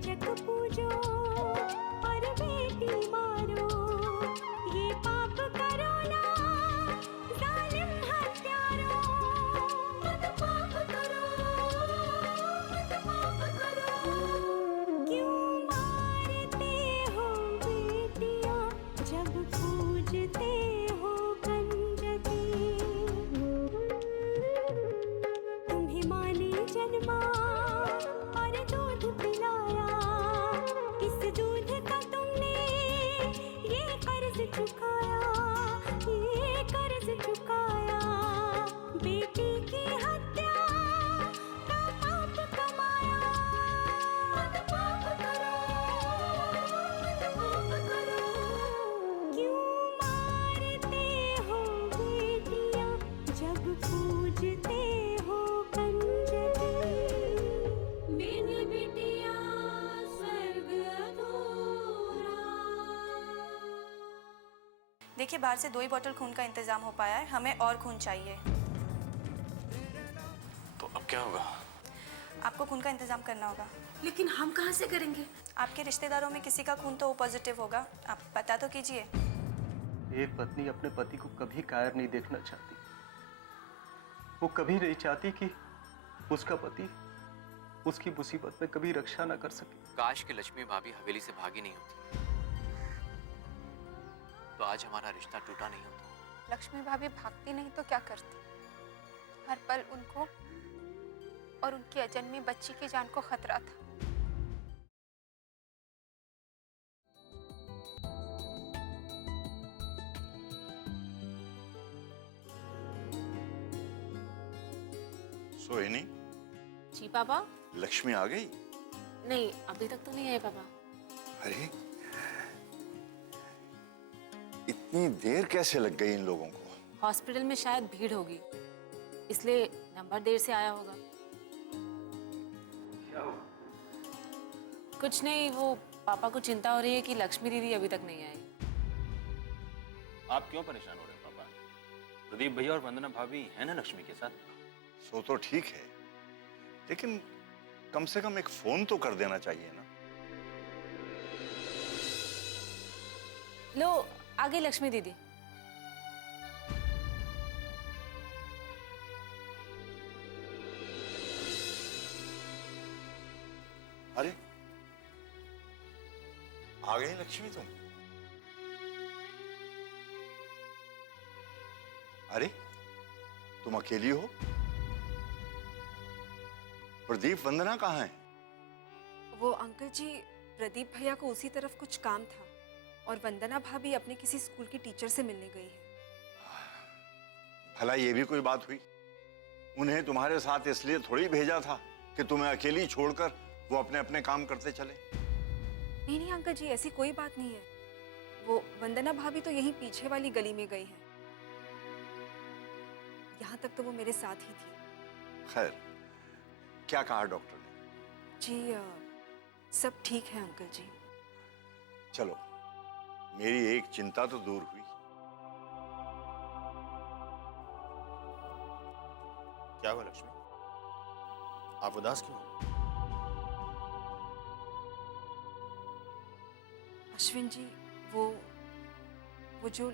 जग पूजो और बेटी मारो, ये पाप करो ना जालिम हत्यारो। मत पाप करो, मत पाप करो। क्यों मारते हो बेटियां जब पूजते हो कंजकी। तुम्हें माँ ने जन्मा और दूध पिलाया, इस दूध का तुमने ये कर्ज चुकाया, ये कर्ज चुकाया। बेटी की हत्या का पाप कमाया। मत पाप करो, मत पाप करो। क्यों मारते हो बेटियां जब पूजते हो कंजकी। बिन बिटिया स्वर्ग अधूरा। देखिए, बाहर से 2 ही बॉटल खून का इंतजाम हो पाया है, हमें और खून चाहिए। तो अब क्या होगा? आपको खून का इंतजाम करना होगा। लेकिन हम कहाँ से करेंगे? आपके रिश्तेदारों में किसी का खून तो पॉजिटिव होगा, आप पता तो कीजिए। एक पत्नी अपने पति को कभी कायर नहीं देखना चाहती। वो कभी नहीं चाहती कि उसका पति उसकी मुसीबत में कभी रक्षा ना कर सके। काश कि लक्ष्मी भाभी हवेली से भागी नहीं होती, तो आज हमारा रिश्ता टूटा नहीं होता। लक्ष्मी भाभी भागती नहीं तो क्या करती? हर पल उनको और उनकी अजन्मी बच्ची की जान को खतरा था। सोहिनी, जी पापा। लक्ष्मी आ गई? नहीं, अभी तक तो नहीं आए पापा। अरे, इतनी देर कैसे लग गई इन लोगों को? हॉस्पिटल में शायद भीड़ होगी, इसलिए नंबर देर से आया होगा। क्या हुआ? कुछ नहीं, वो पापा को चिंता हो रही है कि लक्ष्मी दीदी अभी तक नहीं आई। आप क्यों परेशान हो रहे हैं पापा? प्रदीप भैया और वंदना भाभी है ना लक्ष्मी के साथ। सो तो ठीक है, लेकिन कम से कम एक फोन तो कर देना चाहिए ना। लो, आ गई लक्ष्मी दीदी। अरे, आ गई लक्ष्मी तुम? अरे, तुम अकेली हो? प्रदीप वंदना कहाँ है? वो अंकल जी, प्रदीप भैया को उसी तरफ कुछ काम था और वंदना भाभी अपने किसी स्कूल की टीचर से मिलने गई है। भला ये भी कोई बात हुई? उन्हें तुम्हारे साथ इसलिए थोड़ी भेजा था कि तुम्हें अकेली छोड़कर वो अपने अपने काम करते चले। नहीं नहीं अंकल जी, ऐसी कोई बात नहीं है। वो वंदना भाभी तो यहीं पीछे वाली गली में गई हैं। यहाँ तक तो वो मेरे साथ ही थी। खैर, क्या कहा डॉक्टर ने? जी सब ठीक है अंकल जी। चलो, मेरी एक चिंता तो दूर हुई। क्या हुआ लक्ष्मी? आप उदास क्यों हो? अश्विन जी, वो जो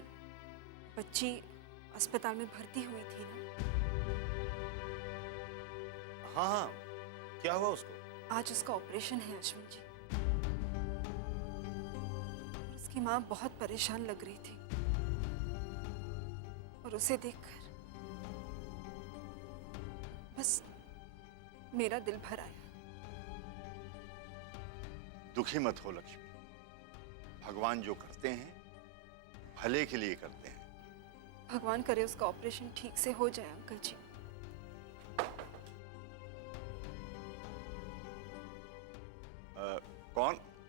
बच्ची अस्पताल में भर्ती हुई थी ना, हाँ हाँ, क्या हुआ उसको? आज उसका ऑपरेशन है अश्विन जी। उसकी माँ बहुत परेशान लग रही थी और उसे देखकर बस मेरा दिल भर आया। दुखी मत हो लक्ष्मी, भगवान जो करते हैं भले के लिए करते हैं। भगवान करे उसका ऑपरेशन ठीक से हो जाए अंकल जी।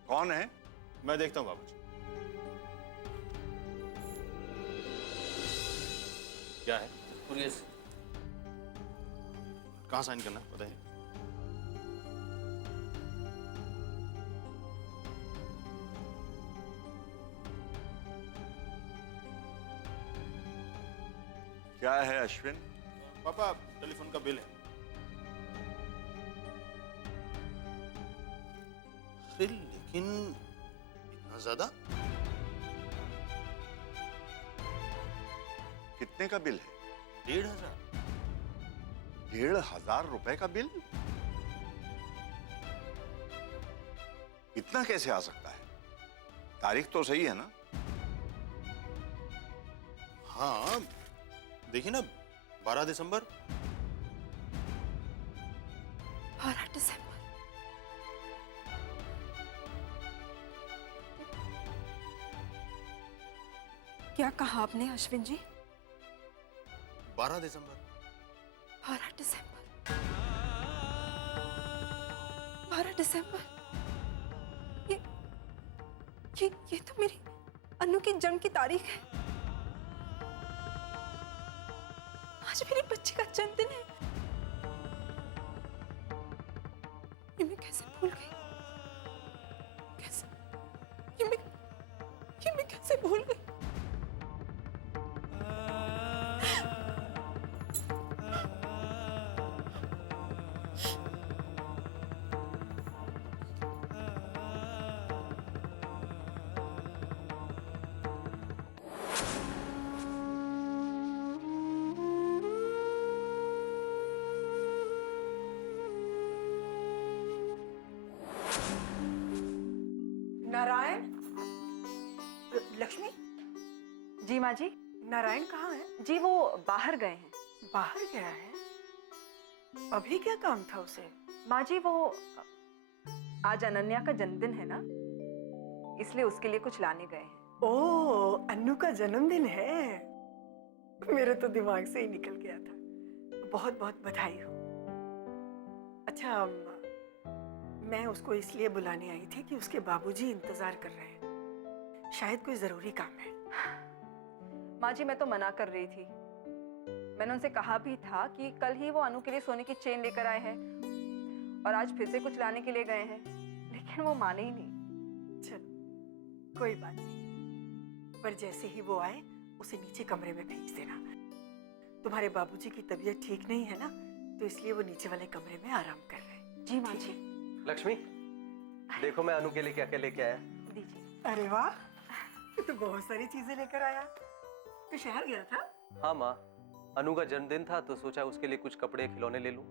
कौन है? मैं देखता हूँ बाबूजी। क्या है? पुलिस। कहाँ साइन करना है बताइए। क्या है अश्विन? पापा, टेलीफोन का बिल है। अरे लेकिन इतना ज्यादा? कितने का बिल है? 1,500। 1,500 रुपए का बिल? इतना कैसे आ सकता है? तारीख तो सही है ना? हाँ, देखिए ना, 12 दिसंबर। 12 दिसंबर। क्या कहा आपने अश्विन जी? 12 दिसंबर। 12 दिसंबर। 12 दिसंबर। ये तो मेरी अनु की जन्म की तारीख है। आज मेरी बच्ची का जन्मदिन है। ये मैं कैसे भूल गई? कैसे? ये मैं कैसे भूल गई? नारायण। लक्ष्मी। जी माँ जी। नारायण कहाँ है? जी वो बाहर गए हैं। बाहर गया है? अभी क्या काम था उसे? माँ जी वो आज अनन्या का जन्मदिन है ना, इसलिए उसके लिए कुछ लाने गए हैं। ओह, अन्नू का जन्मदिन है। मेरे तो दिमाग से ही निकल गया था। बहुत बहुत बधाई हो। अच्छा, मैं उसको इसलिए बुलाने आई थी कि उसके बाबूजी इंतजार कर रहे हैं। शायद कोई जरूरी काम है। माँ जी मैं तो मना कर रही थी। मैंने उनसे कहा भी था कि कल ही वो अनु के लिए सोने की चेन लेकर आए हैं और आज फिर से कुछ लाने के लिए गए हैं, लेकिन वो माने ही नहीं। चलो कोई बात नहीं, पर जैसे ही वो आए उसे नीचे कमरे में भेज देना। तुम्हारे बाबूजी की तबीयत ठीक नहीं है ना, तो इसलिए वो नीचे वाले कमरे में आराम कर रहे हैं। जी माँ जी। लक्ष्मी, देखो मैं अनु के लिए क्या क्या लेके आया। दीजिए। अरे वाह, ये तो बहुत सारी चीजें लेकर आया। तो शहर गया था? हाँ माँ, अनु का जन्मदिन था तो सोचा उसके लिए कुछ कपड़े खिलौने ले लूं,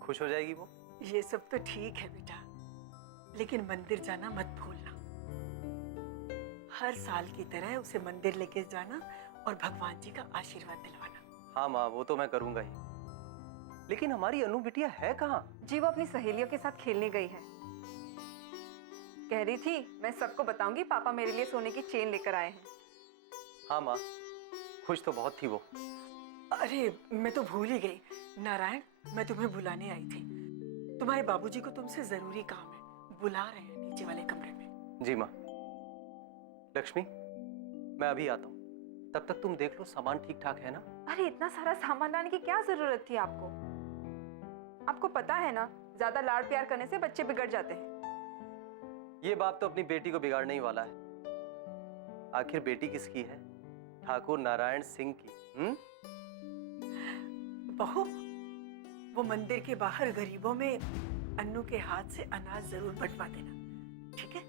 खुश हो जाएगी वो। ये सब तो ठीक है बेटा, लेकिन मंदिर जाना मत भूलना। हर साल की तरह उसे मंदिर लेके जाना और भगवान जी का आशीर्वाद दिलवाना। हाँ माँ, वो तो मैं करूंगा ही। लेकिन हमारी अनु बिटिया है कहाँ? जी वो अपनी सहेलियों के साथ खेलने गई है। कह रही थी मैं सबको बताऊंगी पापा मेरे लिए सोने की चेन लेकर आए हैं। हाँ माँ, खुश तो बहुत थी वो। अरे मैं तो भूल ही गई। नारायण, मैं तुम्हें बुलाने आई थी। तुम्हारे बाबूजी को तुमसे जरूरी काम है, बुला रहे हैं नीचे वाले कमरे में। जी माँ। लक्ष्मी, मैं अभी आता हूँ, तब तक तुम देख लो सामान ठीक ठाक है ना? अरे इतना सारा सामान लाने की क्या जरूरत थी आपको? आपको पता है ना, ज्यादा लाड प्यार करने से बच्चे बिगड़ जाते हैं। ये बाप तो अपनी बेटी को बिगाड़ने ही वाला है। आखिर बेटी किसकी है? ठाकुर नारायण सिंह की। बहू, वो मंदिर के बाहर गरीबों में अन्नू के हाथ से अनाज जरूर बंटवा देना, ठीक है?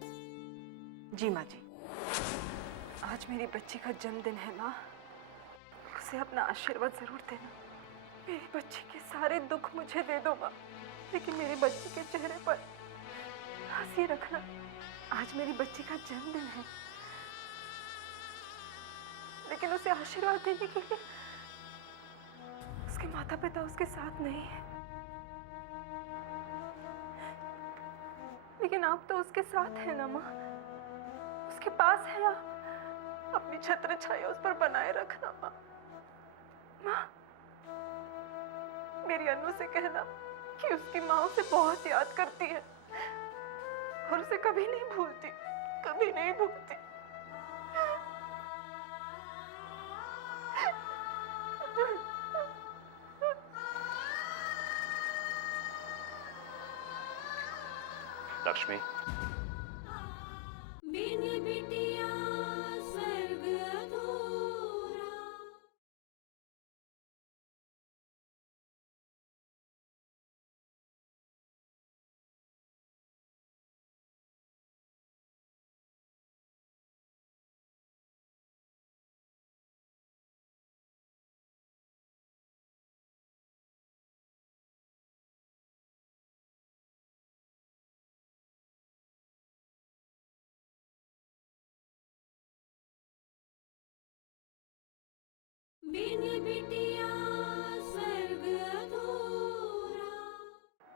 जी माँ जी। आज मेरी बच्ची का जन्मदिन है माँ, उसे अपना आशीर्वाद जरूर देना। मेरी बच्ची के सारे दुख मुझे दे दो माँ, लेकिन मेरी बच्ची के चेहरे पर हंसी रखना। आज मेरी बच्ची का जन्मदिन है, लेकिन उसे आशीर्वाद देने के लिए उसके माता पिता उसके साथ नहीं है। लेकिन आप तो उसके साथ है ना माँ, उसके पास है आप। अपनी छत्र छाया उस पर बनाए रखना माँ। माँ, मेरी अनु से कहना कि उसकी माँ उसे बहुत याद करती है और उसे कभी नहीं भूलती, कभी नहीं भूलती। लक्ष्मी।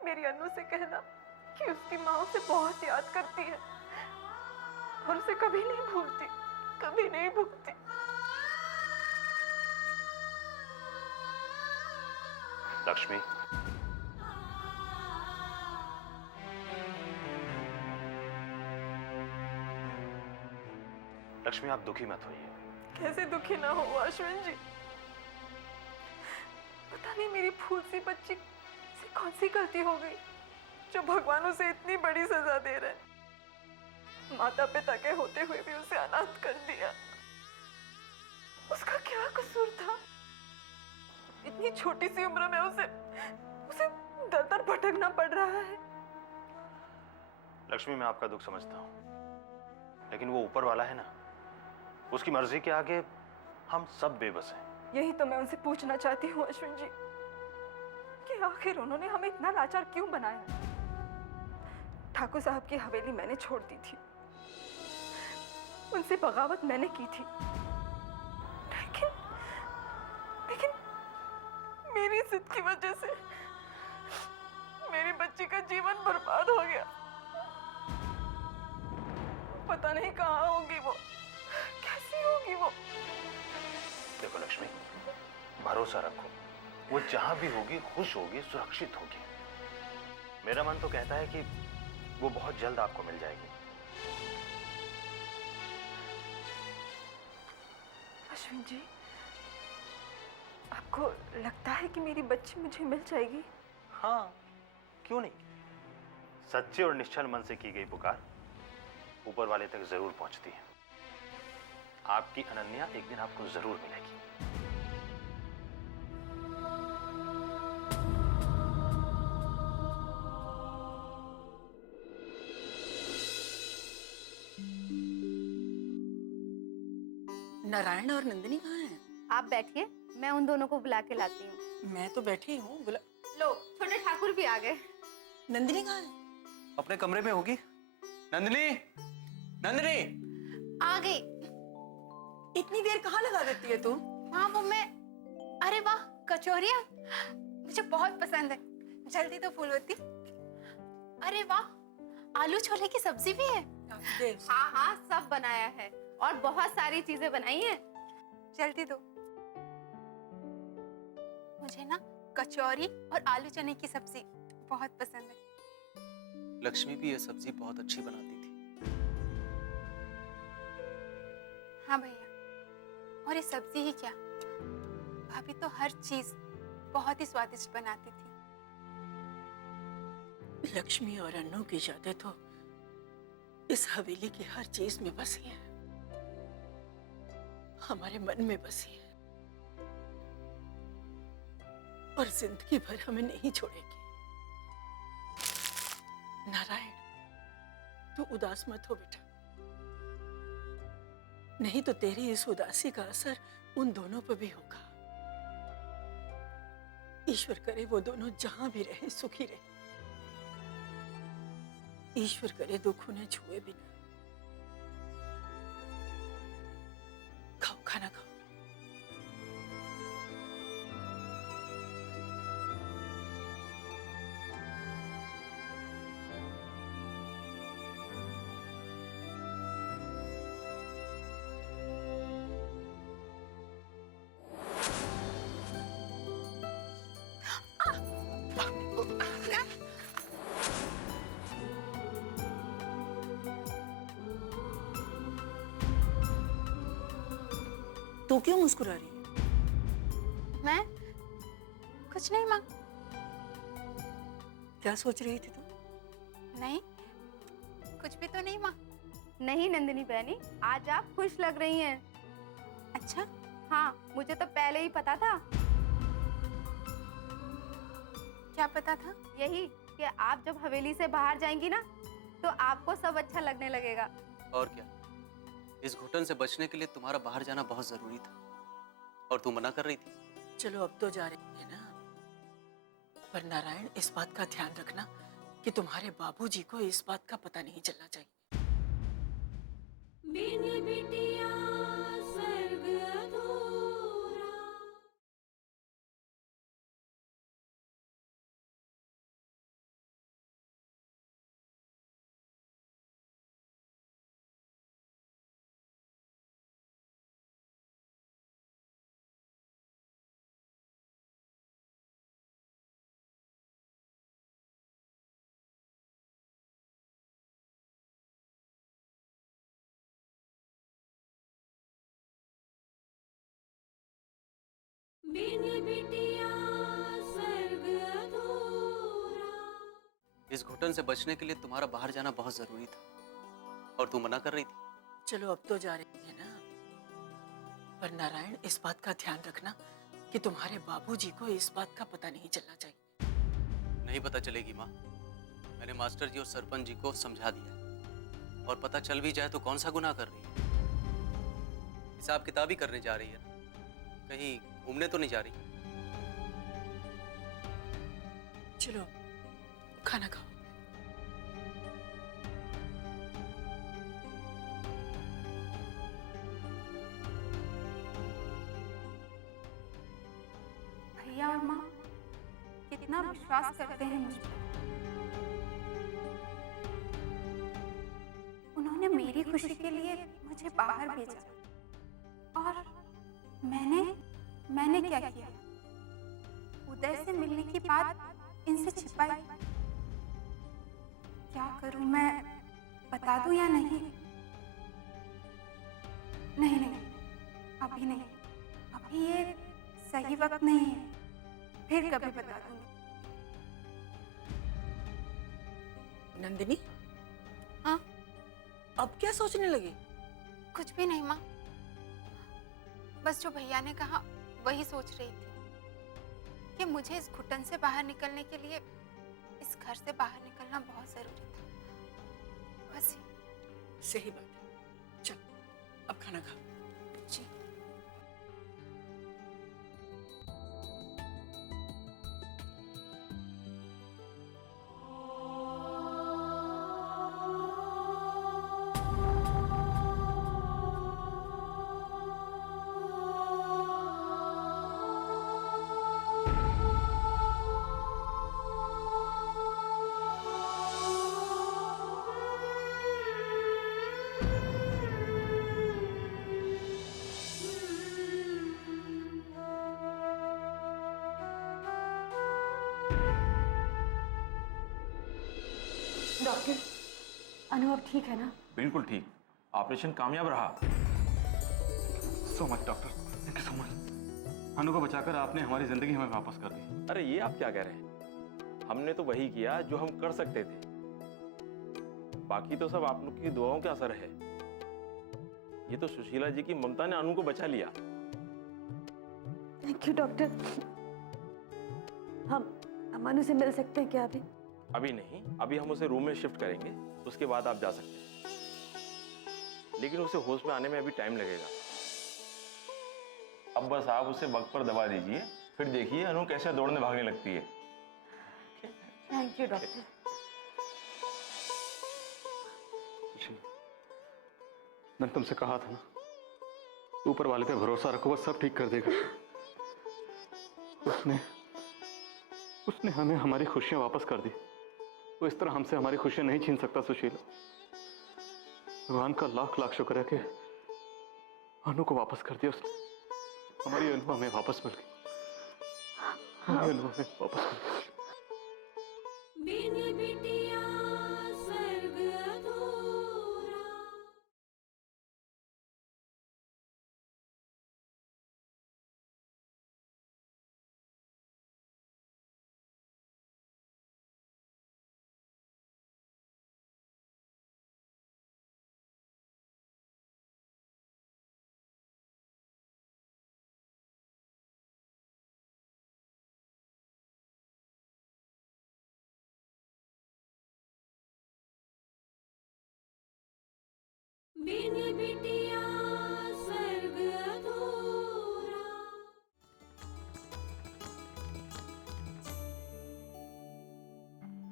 मेरी अनु से कहना कि उसकी माँ उसे बहुत याद करती है और उसे कभी नहीं भूलती, कभी नहीं भूलती। लक्ष्मी, लक्ष्मी आप दुखी मत होइए। कैसे दुखी ना हो अश्विन जी। पता नहीं मेरी फूल सी बच्ची से कौन सी गलती हो गई जो भगवान उसे इतनी बड़ी सजा दे रहे हैं। माता पिता के होते हुए भी उसे अनाथ कर दिया। उसका क्या कसूर था? इतनी छोटी सी उम्र में उसे दर दर भटकना पड़ रहा है। लक्ष्मी मैं आपका दुख समझता हूँ, लेकिन वो ऊपर वाला है ना, उसकी मर्जी के आगे हम सब बेबस हैं। यही तो मैं उनसे पूछना चाहती हूँ अश्विन जी कि आखिर उन्होंने हमें इतना लाचार क्यों बनाया। ठाकुर साहब की हवेली मैंने छोड़ दी थी, उनसे बगावत मैंने की थी, लेकिन मेरी जिद की वजह से मेरी बच्ची का जीवन बर्बाद हो गया। पता नहीं कहाँ होगी वो, कैसी होगी वो। देखो लक्ष्मी, भरोसा रखो, वो जहां भी होगी खुश होगी, सुरक्षित होगी। मेरा मन तो कहता है कि वो बहुत जल्द आपको मिल जाएगी। अश्विन जी, आपको लगता है कि मेरी बच्ची मुझे मिल जाएगी? हाँ, क्यों नहीं। सच्चे और निश्चल मन से की गई पुकार ऊपर वाले तक जरूर पहुंचती है। आपकी अनन्या एक दिन आपको जरूर मिलेगी। नारायण और नंदिनी कहाँ हैं? आप बैठिए, मैं उन दोनों को बुला के लाती हूँ। मैं तो बैठी हूँ। लो, छोटे ठाकुर भी आ गए। नंदिनी कहाँ है? अपने कमरे में होगी। नंदिनी, नंदिनी आ गई। इतनी देर कहाँ लगा देती है तू? हाँ वो मैं, अरे वाह कचौरियाँ मुझे बहुत पसंद है। जल्दी तो फूल होती। अरे वाह, आलू छोले की सब्जी भी है। हाँ हाँ सब बनाया है और बहुत सारी चीजें बनाई हैं। जल्दी दो। मुझे ना कचौरी और आलू चने की सब्जी बहुत पसंद है। लक्ष्मी भी ये सब्जी बहुत अच्छी बनाती थी। हाँ भैया, और ये सब्जी ही क्या, भाभी तो हर चीज बहुत ही स्वादिष्ट बनाती थी। लक्ष्मी और अन्नू की यादें तो इस हवेली की हर चीज में बसी है, हमारे मन में बसी है और जिंदगी भर हमें नहीं छोड़ेगी। नारायण, तू उदास मत हो बेटा, नहीं तो तेरी इस उदासी का असर उन दोनों पर भी होगा। ईश्वर करे वो दोनों जहां भी रहे सुखी रहे। ईश्वर करे दुख उन्हें छुए बिना। खाओ, खाना खाओ। तू क्यों मुस्कुरा रही है? मैं कुछ नहीं माँ। क्या सोच रही थी तू? नहीं, कुछ भी तो नहीं माँ। नहीं नंदिनी बहनी, आज आप खुश लग रही हैं। अच्छा? हाँ, मुझे तो पहले ही पता था। क्या पता था? यही कि आप जब हवेली से बाहर जाएंगी ना, तो आपको सब अच्छा लगने लगेगा। और क्या, इस घुटन से बचने के लिए तुम्हारा बाहर जाना बहुत जरूरी था और तू मना कर रही थी। चलो अब तो जा रही है ना, पर नारायण इस बात का ध्यान रखना कि तुम्हारे बाबूजी को इस बात का पता नहीं चलना चाहिए। इस घुटन से बचने के लिए तुम्हारा बाहर जाना बहुत जरूरी था और तुम मना कर रही थी। चलो अब तो जा रही है ना, पर नारायण इस बात का ध्यान रखना कि तुम्हारे बाबूजी को इस बात का पता नहीं चलना चाहिए। नहीं पता चलेगी माँ, मैंने मास्टर जी और सरपंच जी को समझा दिया है। और पता चल भी जाए तो कौन सा गुनाह कर रही है? हिसाब किताब ही करने जा रही है ना, कहीं घूमने तो नहीं जा रही। चलो खाना खाओ। भैया और माँ कितना विश्वास करते हैं मुझ पर। उन्होंने मेरी खुशी के लिए मुझे बाहर भेजा और मैंने क्या किया? उदय से मिलने की बात इनसे छिपाई। क्या करूं मैं, बता दूं या नहीं? नहीं, अभी नहीं, अभी ये सही वक्त नहीं है, फिर कभी बता दूंगी। नंदिनी, हाँ? अब क्या सोचने लगी? कुछ भी नहीं माँ, बस जो भैया ने कहा वही सोच रही थी कि मुझे इस घुटन से बाहर निकलने के लिए इस घर से बाहर निकलना बहुत जरूरी था, बस। सही बात है। चल अब खाना खा। जी। डॉक्टर, अनुभव ठीक है ना? बिल्कुल ठीक, ऑपरेशन कामयाब रहा। So much doctor, thank you so much. Anu को बचाकर आपने हमारी जिंदगी हमें वापस कर दी। अरे ये आप क्या कह रहे हैं? हमने तो वही किया जो हम कर सकते थे, बाकी तो सब आप लोग की दुआओं का असर है। ये तो सुशीला जी की ममता ने अनु को बचा लिया। Thank you doctor. हम अनु से मिल सकते हैं क्या अभी? अभी नहीं, अभी हम उसे रूम में शिफ्ट करेंगे, उसके बाद आप जा सकते हैं, लेकिन उसे होश में आने में अभी टाइम लगेगा। अब बस आप उसे वक्त पर दबा दीजिए, फिर देखिए अनु कैसे दौड़ने भागने लगती है। Thank you doctor. मैंने तुमसे कहा था ना, ऊपर वाले पे भरोसा रखो, वो सब ठीक कर देगा। उसने हमें हमारी खुशियां वापस कर दी। वो इस तरह हमसे हमारी खुशियां नहीं छीन सकता सुशीला। भगवान का लाख लाख शुक्र है कि अनु को वापस कर दिया उसने। हमारी अनु हमें वापस मिल गई। हमारी अनु हमें वापस मिल गई।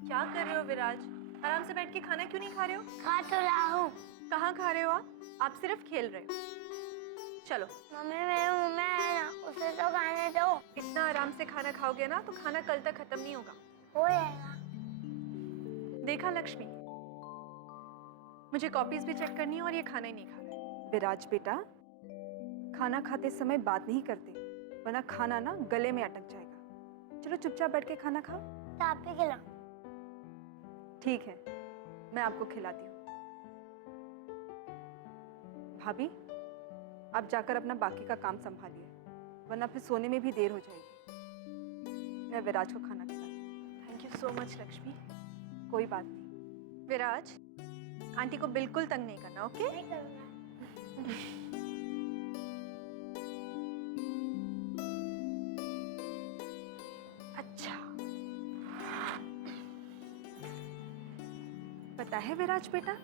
क्या कर रहे हो विराज? आराम से बैठ के खाना क्यों नहीं खा रहे हो? खा तो रहा हूँ। कहाँ खा रहे हो आप सिर्फ खेल रहे हो। चलो। मम्मी मेरे मुंह में है ना, उसे तो खाने दो। इतना आराम से खाना खाओगे ना तो खाना कल तक खत्म नहीं होगा। हो जाएगा। देखा लक्ष्मी, मुझे कॉपीज भी चेक करनी है और ये खाना ही नहीं खा रहा है। विराज बेटा, खाना खाते समय बात नहीं करते, वरना खाना ना गले में अटक जाएगा। चलो चुपचाप बैठ के खाना खाओ। तो आप ही खिलाओ। ठीक है, मैं आपको खिलाती हूँ। भाभी, आप जाकर अपना बाकी का काम संभालिए। वरना फिर सोने में भी देर हो जाएगी। मैं विराज को खाना खिलाती हूँ। Thank you so much Lakshmi. कोई बात नहीं। विराज, आंटी को बिल्कुल तंग नहीं करना, ओके? नहीं करूँगा। अच्छा, पता है विराज बेटा,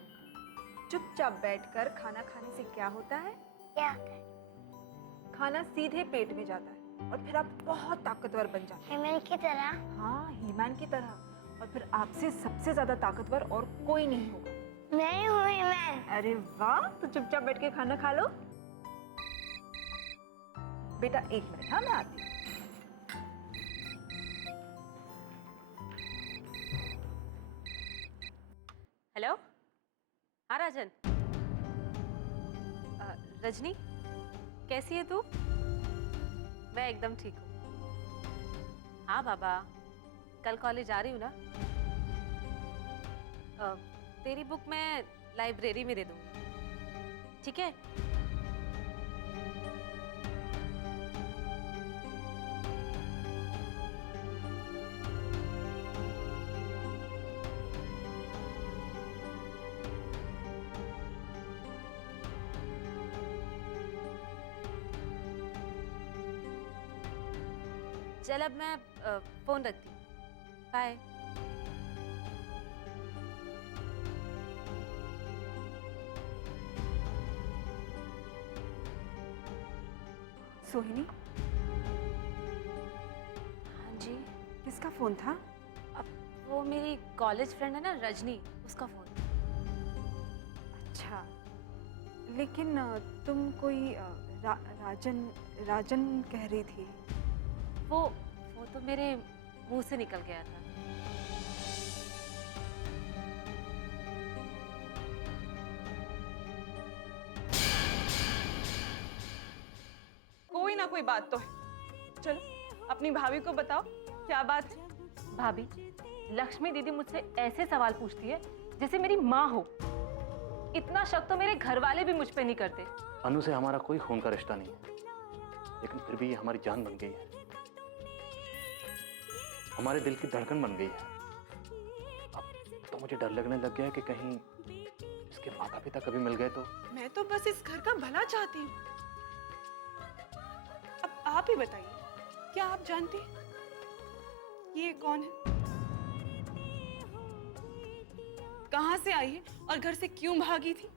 चुपचाप बैठकर खाना खाने से क्या होता है? क्या होता है? खाना सीधे पेट में जाता है और फिर आप बहुत ताकतवर बन जाते हैं। हेमन की तरह। हाँ, हीमैन की तरह। और फिर आपसे सबसे ज्यादा ताकतवर और कोई नहीं होगा। नहीं हूँ हेमन। अरे वाह, तो चुपचाप बैठ के खाना खा लो। बेटा 1 मिनट, हाँ मैं आती हूँ। हेलो, हाँ राजन। रजनी, कैसी है तू? मैं एकदम ठीक हूँ। हाँ बाबा, कल कॉलेज आ रही हूँ ना। तेरी बुक मैं लाइब्रेरी में दे दूँगी, ठीक है? चल अब मैं फोन रखती हूँ। बाय। सोहिनी, हाँ जी। किसका फोन था? अब वो मेरी कॉलेज फ्रेंड है ना रजनी, उसका फोन। अच्छा, लेकिन तुम कोई राजन कह रही थी। वो तो मेरे मुंह से निकल गया था। कोई ना कोई बात तो है। चलो अपनी भाभी को बताओ क्या बात है। भाभी, लक्ष्मी दीदी मुझसे ऐसे सवाल पूछती है जैसे मेरी माँ हो। इतना शक तो मेरे घर वाले भी मुझ पे नहीं करते। अनु से हमारा कोई खून का रिश्ता नहीं है, लेकिन फिर भी ये हमारी जान बन गई है, हमारे दिल की धड़कन बन गई है। अब तो मुझे डर लगने लग गया है कि कहीं इसके माता पिता कभी मिल गए तो। मैं तो बस इस घर का भला चाहती हूँ। अब आप ही बताइए, क्या आप जानती हैं ये कौन है, कहाँ से आई है और घर से क्यों भागी थी?